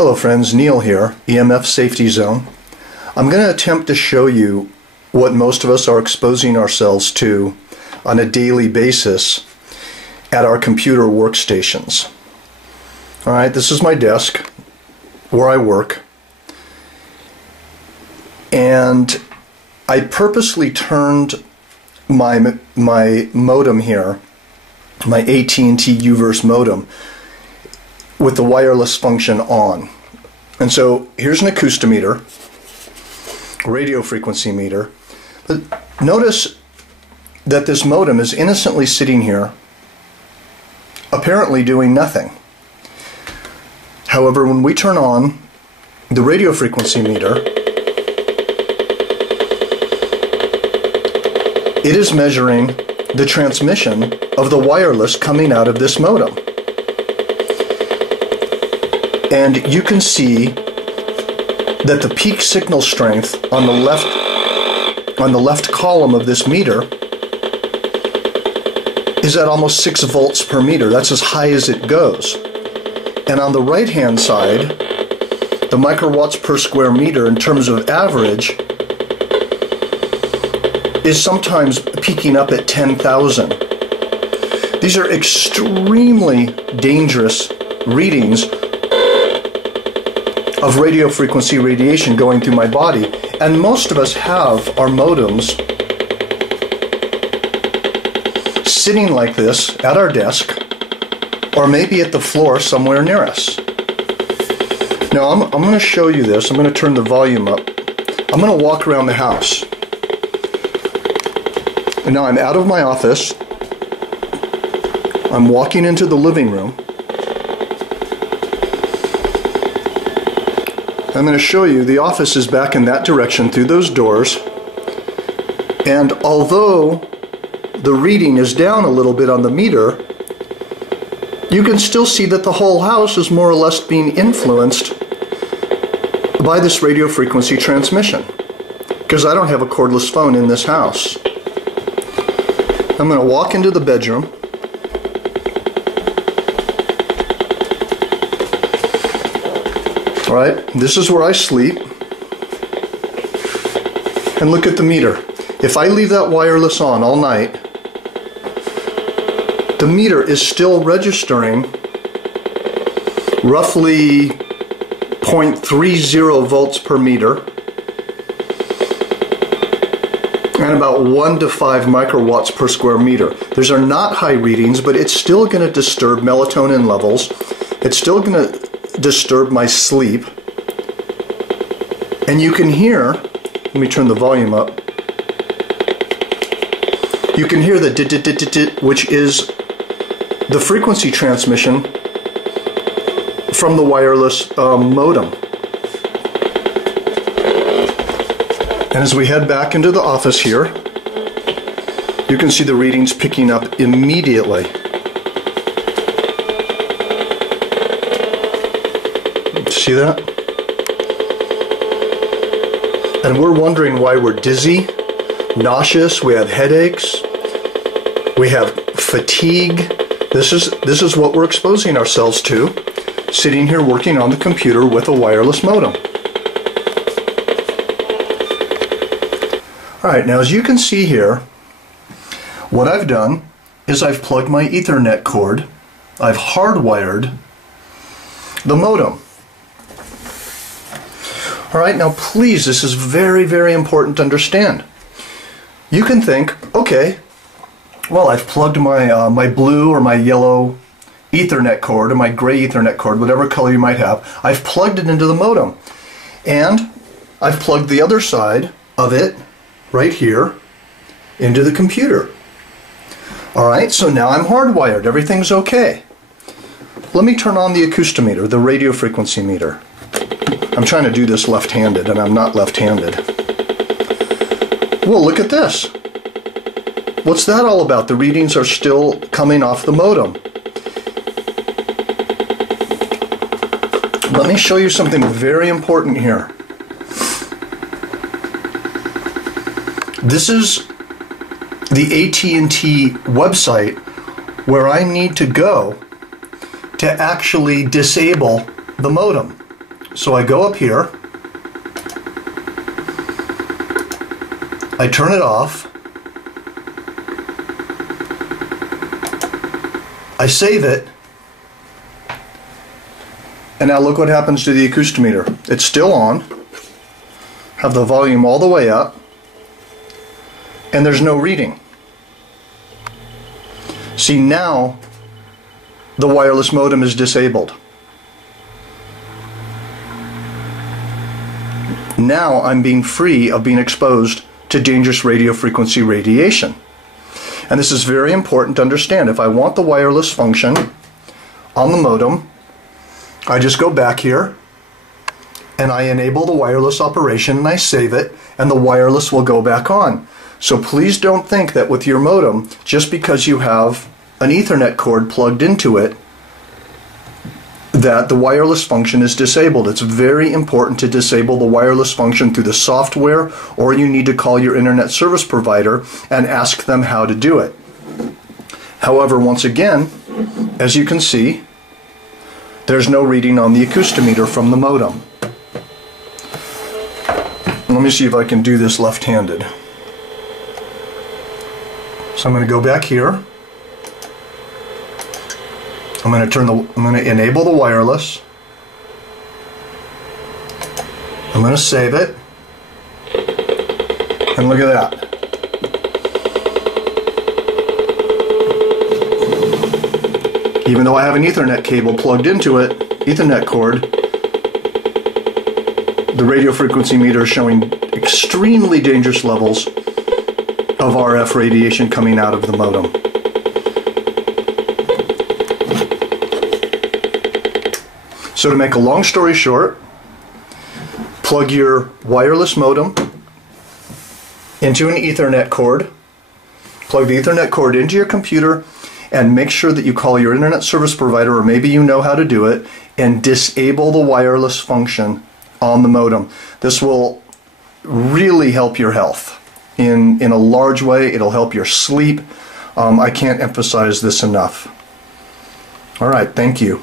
Hello friends, Neil here, EMF Safety Zone. I'm going to attempt to show you what most of us are exposing ourselves to on a daily basis at our computer workstations. Alright, this is my desk where I work, and I purposely turned my modem here, my AT&T U-verse modem, with the wireless function on. And so here's an acoustometer, radio frequency meter. But notice that this modem is innocently sitting here, apparently doing nothing. However, when we turn on the radio frequency meter, it is measuring the transmission of the wireless coming out of this modem. And you can see that the peak signal strength on the left column of this meter is at almost 6 volts per meter. That's as high as it goes. And on the right hand side, the microwatts per square meter in terms of average is sometimes peaking up at 10,000. These are extremely dangerous readings of radio frequency radiation going through my body, and most of us have our modems sitting like this at our desk or maybe at the floor somewhere near us. Now I'm going to show you this. I'm going to turn the volume up. I'm going to walk around the house. And now I'm out of my office. I'm walking into the living room. I'm going to show you the office is back in that direction through those doors, and although the reading is down a little bit on the meter, you can still see that the whole house is more or less being influenced by this radio frequency transmission, because I don't have a cordless phone in this house. I'm going to walk into the bedroom. Alright, this is where I sleep, and look at the meter. If I leave that wireless on all night, the meter is still registering roughly 0.30 volts per meter and about 1 to 5 microwatts per square meter. Those are not high readings, but it's still going to disturb melatonin levels. It's still going to disturb my sleep, and you can hear, let me turn the volume up, you can hear the dit-dit-dit-dit, which is the frequency transmission from the wireless modem. And as we head back into the office here, you can see the readings picking up immediately. See that? And we're wondering why we're dizzy, nauseous, we have headaches, we have fatigue. This is what we're exposing ourselves to, sitting here working on the computer with a wireless modem. Alright, now as you can see here, what I've done is I've plugged my Ethernet cord, I've hardwired the modem. Alright, now please, this is very, very important to understand. You can think, okay, well, I've plugged my, my blue or my yellow Ethernet cord or my gray Ethernet cord, whatever color you might have. I've plugged it into the modem. And I've plugged the other side of it, right here, into the computer. Alright, so now I'm hardwired. Everything's okay. Let me turn on the acoustometer, the radio frequency meter. I'm trying to do this left-handed, and I'm not left-handed. Well, look at this. What's that all about? The readings are still coming off the modem. Let me show you something very important here. This is the AT&T website where I need to go to actually disable the modem. So I go up here, I turn it off, I save it, and now look what happens to the acoustometer. It's still on, have the volume all the way up, and there's no reading. See, now the wireless modem is disabled. Now I'm being free of being exposed to dangerous radio frequency radiation. And this is very important to understand. If I want the wireless function on the modem, I just go back here and I enable the wireless operation and I save it, and the wireless will go back on. So please don't think that with your modem, just because you have an Ethernet cord plugged into it, that the wireless function is disabled. It's very important to disable the wireless function through the software, or you need to call your internet service provider and ask them how to do it. However, once again, as you can see, there's no reading on the acoustometer from the modem. Let me see if I can do this left-handed. So I'm going to go back here. I'm going to enable the wireless. I'm going to save it. And look at that. Even though I have an Ethernet cable plugged into it, Ethernet cord, the radio frequency meter is showing extremely dangerous levels of RF radiation coming out of the modem. So to make a long story short, plug your wireless modem into an Ethernet cord, plug the Ethernet cord into your computer, and make sure that you call your internet service provider, or maybe you know how to do it, and disable the wireless function on the modem. This will really help your health in a large way. It'll help your sleep. I can't emphasize this enough. All right, thank you.